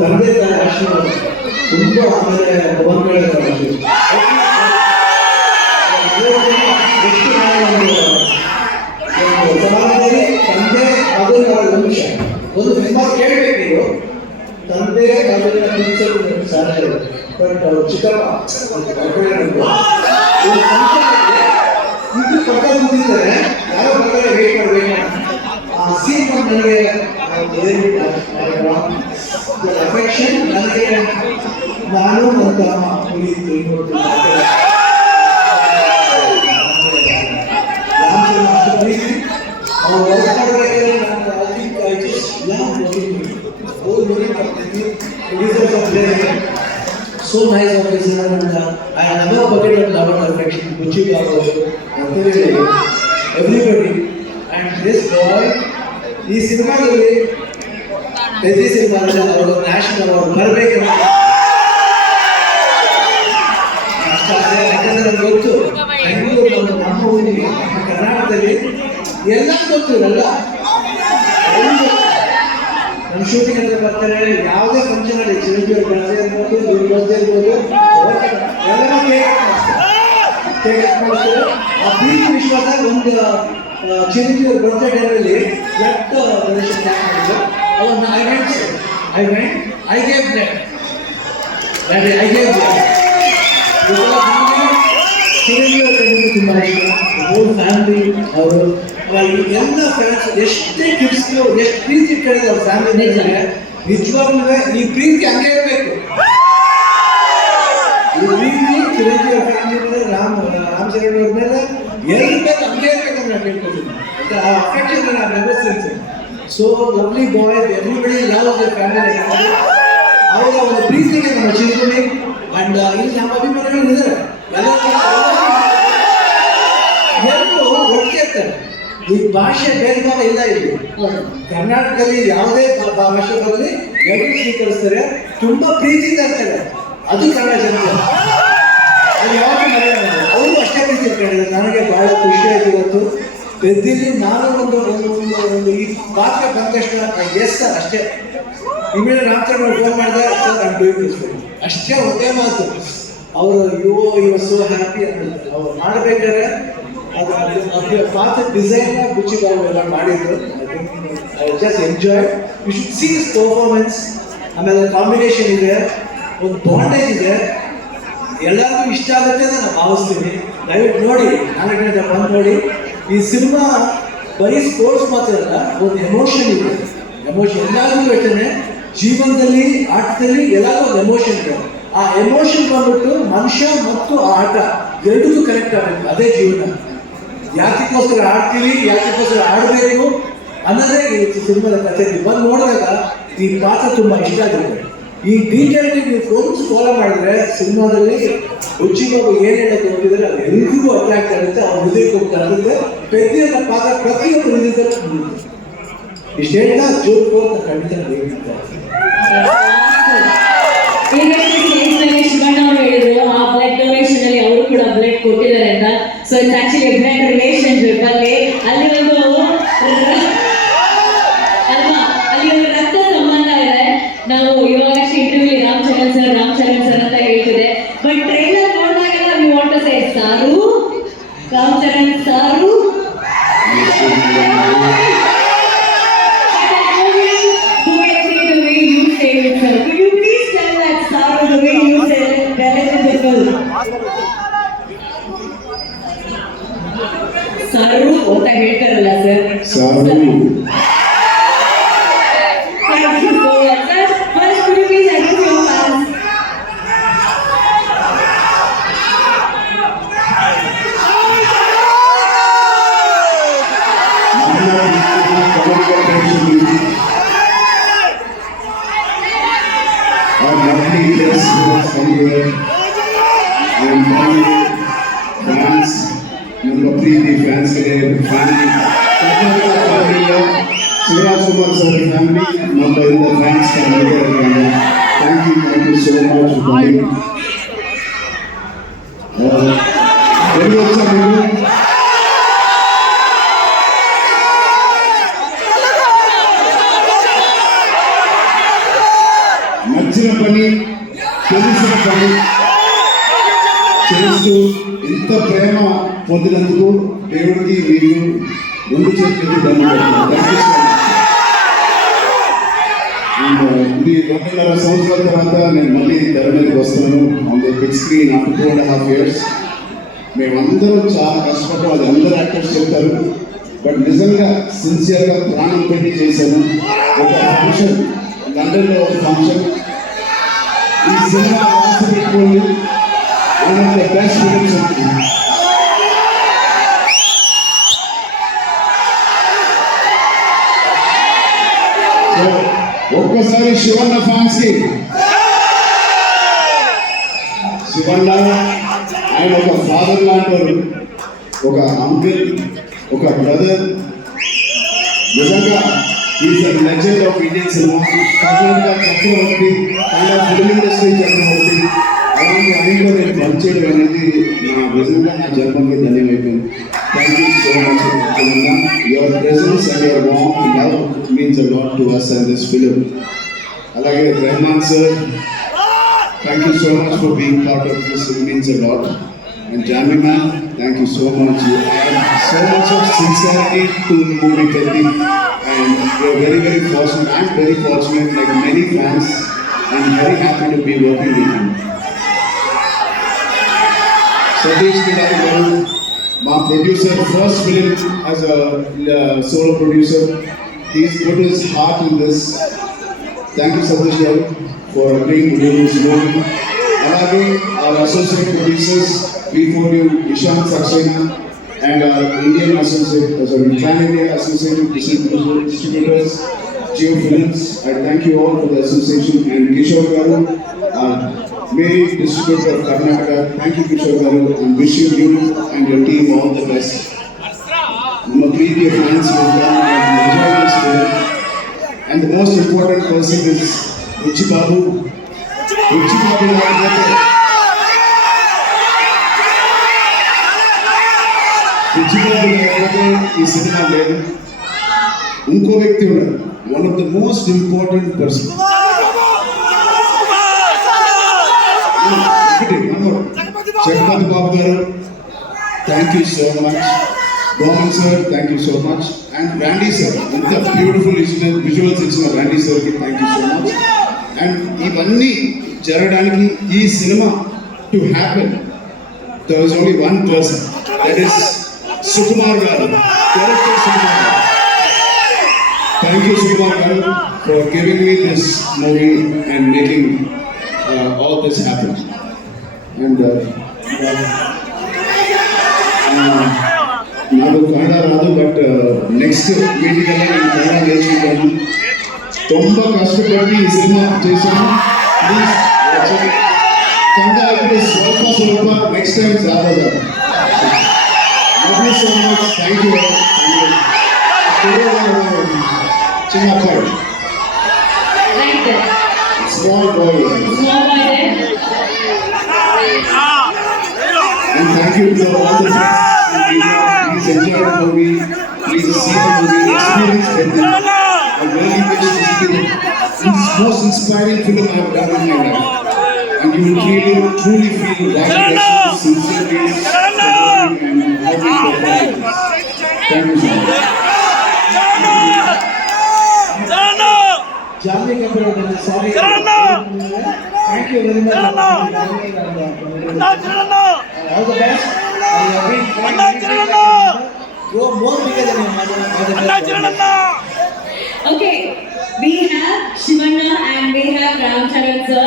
ತಂದೆ ತಾಯಿ ಆಶೀರ್ವಾದ ತುಂಬ ಆಮೇಲೆ ಭಗವಂತಗಳ ಸಮಾಜದಲ್ಲಿ ತಂದೆ ಮಗನ ವಂಶ ಒಂದು ನಿಮ್ಮ ಕೇಳಬೇಕು ನೀವು ತಂದೆ ಮಗನ ವಂಶದ ಸಾಧ್ಯ ಬಟ್ ಚಿಕ್ಕಪ್ಪ ಇದು ಪಕ್ಕ ಕೂತಿದ್ದಾರೆ ಯಾವ ಪ್ರಕಾರ ವೇಟ್ ಮಾಡಬೇಕು ಆ ಸೀನ್ ನನಗೆ ಅಫೆಕ್ಷನ್ ನನಗೆ ನಾನು ಅಂತ so nice of his and I never forget that love and affection Gucci Babu everybody and this boy ಈ ಸಿನಿಮಾದಲ್ಲಿ ಪ್ರತಿ ಸಿನಿಮಾದಲ್ಲಿ ಅವರು ನ್ಯಾಷನಲ್ ಅವಾರ್ಡ್ ಬರಬೇಕು ಯಾಕಂದ್ರೆ ನನಗೆ ಗೊತ್ತು ಬೆಂಗಳೂರು ನಮ್ಮ ಊರಿಗೆ ಕರ್ನಾಟಕದಲ್ಲಿ ಎಲ್ಲ ಗೊತ್ತು ಎಲ್ಲ ನಮ್ಮ ಶೂಟಿಂಗ್ ಅಂತ ಬರ್ತಾರೆ ಯಾವುದೇ ಫಂಕ್ಷನ್ ಅಲ್ಲಿ ಚಿರಂಜೀವಿ ಬರ್ತಾರೆ ಇರ್ಬೋದು ಇವ್ರು ಬರ್ತಾ ಇರ್ಬೋದು ಎಲ್ಲರೂ ಕೇಕ್ ಮಾಡ್ತಾರೆ ಆ ಪ್ರೀತಿ ವಿಶ್ವಾಸ ಒಂದು ಚಿರಂಜೀವಿ ಬರ್ತಾ ಟೈಮಲ್ಲಿ ಎಷ್ಟು ಡೊನೇಷನ್ ಮಾಡಿದ್ರು ಅವನ್ನ I gave them ಚಿರಂಜೀವಿ ತುಂಬ ಇಷ್ಟ ಹೋಲ್ ಫ್ಯಾಮಿಲಿ ಅವರು ಎಲ್ಲ ಫ್ರೆಂಡ್ಸ್ ಎಷ್ಟೇ ಕಿಡ್ಸ್ಗಳು ಎಷ್ಟು ಪ್ರೀತಿ ಕೇಳಿದ್ರು ಅವ್ರ ಫ್ಯಾಮಿಲಿ ನಿಜವಾಗ್ಲೂ ಈ ಪ್ರೀತಿ ಹಂಗೆ ಇರಬೇಕು ಈ ಪ್ರೀತಿ ಚಿರಂಜೀವಿ ಫ್ಯಾಮಿಲಿ ಮೇಲೆ ರಾಮ್ ಚರಣ್ ಅವ್ರ ಮೇಲೆ ಎಲ್ಲಿ ಬೇಕು ಹಂಗೆ ಇರ್ಬೇಕಂತ ನಾನು ಕೇಳ್ಕೊತೀನಿ ಆ ಅಫೆಕ್ಷನ್ ನಾನು never since so lovely boy everybody love the family ಅವರ ಒಂದು ಪ್ರೀತಿಗೆ ನಮ್ಮ ಚಿಂತನೆ ಅಂಡ್ ಇಲ್ಲಿ ನಮ್ಮ ಅಭಿಮಾನಿಗಳು ಇದ್ದಾರೆ ಎಲ್ಲರೂ ಒಟ್ಟಿಗೆ ಇರ್ತಾರೆ ಈ ಭಾಷೆ ಭೇದ ಭಾವ ಇಲ್ಲ ಇಲ್ಲಿ ಕರ್ನಾಟಕದಲ್ಲಿ ಯಾವುದೇ ಭಾಷೆ ಬರಲಿ ಎಲ್ಲರೂ ಸ್ವೀಕರಿಸ್ತಾರೆ ತುಂಬಾ ಪ್ರೀತಿಯಿಂದ ಇರ್ತಾರೆ ಅದು ಕನ್ನಡ ಜನತೆ ಅದು ಯಾವಾಗ ಅವರು ಅಷ್ಟೇ ಪ್ರೀತಿ ಇರ್ತಾರೆ ನನಗೆ ಬಹಳ ಖುಷಿ ಆಯ್ತು ಇವತ್ತು ಬೆದ್ದಿಲ್ಲಿ ನಾನು ಒಂದು ಈ ಪಾತ್ರ ಬಂದ ತಕ್ಷಣ ಎಸ್ ಸರ್ ಅಷ್ಟೇ ಇಮೇಲೆ ರಾಮಚಂದ್ರ ಫೋನ್ ಮಾಡಿದಾಗ ಸರ್ ನಾನು ಡೂಯಿಂಗ್ ಅಷ್ಟೇ ಒಂದೇ ಮಾತು ಅವರು ಇವ ಸೋ ಹ್ಯಾಪಿ ಅಂತ ಅವ್ರು ಮಾಡಬೇಕಾದ್ರೆ ಅದು ಪಾತ್ರ ಡಿಸೈನ್ ಬುಚ್ಚಿ ಬಾಬು ಎಲ್ಲ ಮಾಡಿದ್ರು I just enjoy you should see his performance ಆಮೇಲೆ ಕಾಂಬಿನೇಷನ್ ಇದೆ ಒಂದು ಬಾಂಡೇಜ್ ಇದೆ ಎಲ್ಲರಿಗೂ ಇಷ್ಟ ಆಗುತ್ತೆ ಅಂತ ನಾನು ಭಾವಿಸ್ತೀನಿ ದಯವಿಟ್ಟು ನೋಡಿ 4 ಗಂಟೆ ಬಂದು ನೋಡಿ ಈ ಸಿನಿಮಾ ಬರೀ ಸ್ಪೋರ್ಟ್ಸ್ ಮಾತ್ರ ಅಲ್ಲ ಒಂದು ಎಮೋಷನ್ ಇದೆ ಎಮೋಷನ್ ಎಲ್ಲರಿಗೂ ಹೇಳ್ತೇನೆ ಜೀವನದಲ್ಲಿ ಆಟದಲ್ಲಿ ಎಲ್ಲರಿಗೂ ಒಂದು ಎಮೋಷನ್ ಇದೆ ಆ ಎಮೋಷನ್ ಬಂದ್ಬಿಟ್ಟು ಮನುಷ್ಯ ಮತ್ತು ಆ ಆಟ ಎರಡಕ್ಕೂ ಕನೆಕ್ಟ್ ಆಗಬೇಕು ಅದೇ ಜೀವನ ಯಾತಕ್ಕೋಸ್ಕರ ಆಡ್ತೀವಿ ಯಾತಕ್ಕೋಸ್ಕರ ಆಡಬೇಕು ಅನ್ನೋದೇ ಈ ಸಿನಿಮಾದ ಕಥೆ ಬಂದು ನೋಡಿದಾಗ ಈ ಪಾತ್ರ ತುಂಬ ಇಷ್ಟ ಆಗುತ್ತೆ ಈ ಡೀಟೇಲ್ ನೀವು ಫಾಲೋ ಮಾಡಿದ್ರೆ ಸಿನಿಮಾದಲ್ಲಿ ರುಚಿ ಬಾಬು ಏನು ಹೇಳಕ್ಕೆ ಹೋಗಿದ್ರೆ ಅದು ಎಲ್ರಿಗೂ ಅಟ್ರಾಕ್ಟ್ ಆಗುತ್ತೆ ಅವ್ರ ಹೃದಯಕ್ಕೆ ಹೋಗ್ತಾಗುತ್ತೆ ಪ್ರತಿಯೊಂದು ಪಾತ್ರ ಪ್ರತಿಯೊಂದು ಹೃದಯದಲ್ಲಿ ಇಷ್ಟೆಲ್ಲ ಜೋರು ಅಂತ ಖಂಡಿತ ಶಿವಣ್ಣ ಅವರು ಹೇಳಿದ್ರು ಆ ಬ್ಲಡ್ ಡೊನೇಷನ್ ಅಲ್ಲಿ ಅವರು ಕೂಡ ಬ್ಲಡ್ ಕೊಟ್ಟಿದ್ದಾರೆ ಅಂತ so it's actually blood relationship ಅಲ್ಲಿ ಒಂದು ಅಲ್ವಾ ಅಲ್ಲಿ ಒಂದು ರಕ್ತ ಸಂಬಂಧ ಇದೆ ನಾವು ಇವಾಗ ಇಂಟರ್ವ್ಯೂ ರಾಮ್ ಚರಣ್ ಸರ್ ಅಂತ ಹೇಳ್ತಿದೆ ಬಟ್ ಟ್ರೈಲರ್ ನೋಡಿದಾಗೆಲ್ಲ we want to say sir Ram Charan ಸಾರು ಸಾರು ಅಂತ ಹೇಳ್ತಾರಲ್ಲ ಸರ್ ಸಾರು ನಮ್ಮ ಪ್ರೀತಿ ಫ್ಯಾನ್ಸ್ಗೆ family Shivraj Kumar sir family ನಮ್ಮ ಫ್ಯಾನ್ಸ್ పని తెలిసిన పని చేస్తూ ఇంత ప్రేమ పొందినందుకు దేవుడికి మీరు రెండు చేతులు ధన్యవాదాలు. ఇది 2.5 సంవత్సరాల తర్వాత నేను మళ్ళీ తెర మీదకి వస్తున్నాను on the big screen after 2.5 years. మేమందరం చాలా కష్టపడ్డాం, అది అందరూ యాక్టర్స్ చెప్తారు. బట్ నిజంగా సిన్సియర్గా ప్రాణం పెట్టి చేశాను. ఒక ఫంక్షన్ లండన్లో ఒక ఫంక్షన్, ఈ సినిమా రాసి పెట్టుకోండి, one of the best films ఉంటుంది. ఒక్కసారి శివన్న ఫ్యాన్స్ కి, శివన్న ఆయన ఒక ఫాదర్ లాంటి, ఒక అంకుల్, ఒక బ్రదర్. నిజంగా is the legend of Indian cinema. Karnataka చక్రవర్తి, కన్నడ ఫిల్మ్ ఇండస్ట్రీ చక్రవర్తి. అలాంటి ఆయనలో నేను పనిచేయడం అనేది నిజంగా నా జన్మకి ధన్యమైపోయింది. Thank you so much Shivanna. Your presence and your warm love means a lot to us and this film. అలాగే Rahman sir, thank you so much for being part of this, it means a lot. And Jamie man, thank you so much. You add so much of sincerity to the movie Petti, and we are very, very fortunate. I'm very fortunate, like many fans. I'm very happy to be working with you. Satish Kidari garu, my producer, first film as a solo producer. He's put his heart in this. Thank you, Satish garu, for agreeing to do this movie. Alage our associate producers, V4U, Ishan Saxena, and our Indian associate, Pan India associate distributors, Geo Films. I thank you all for the association, and Kishore Garu, our main distributor of Karnataka. Thank you, Kishore Garu, and wishing you and your team all the best. I'm a greedy fans will come and enjoy this film. And the most important person is Ruchi Babu. Ruchi Babu లేకపోతే ఈ cinema లేదు. ఇంకో వ్యక్తి ఉన్నారు, one of the most important person. Jagapathi Babu garu, thank you so much. గోమన్ sir, thank you so much. And Randy sir, ఎంత beautiful visuals ఇచ్చిన Randy సార్కి thank you so much. And ఇవన్నీ జరగడానికి, ఈ cinema to happen, there was only one person, that is Sukumar Garu, director Sukumar Garu. Thank you, Sukumar Garu, for giving me this movie and making all this happen. And నాకు కన్నడ రాదు, but next meeting అలా నేను కన్నడ నేర్చుకుంటాను. ತುಂಬ కష్టపడి ఈ cinema చేశాను. Please Kannada అయితే ಸ್ವಲ್ಪ నెక్స్ట్ టైం రాదా. Love you so much. Thank you all. చిన్న అబ్బాయి, Right there. small boy. Small boy there. And thank you to all the friends in India. Please enjoy the movie. Please see the movie. Experience Petti. I really wish to see the most inspiring film I have done in my life. And you will really, truly feel that sincerity and how we perform. Thank you so much. Jamie Kapoor, sorry. Thank you very much. All the best. Go more bigger than your mother. Okay, we have Shivanna and we have Ram Charan sir.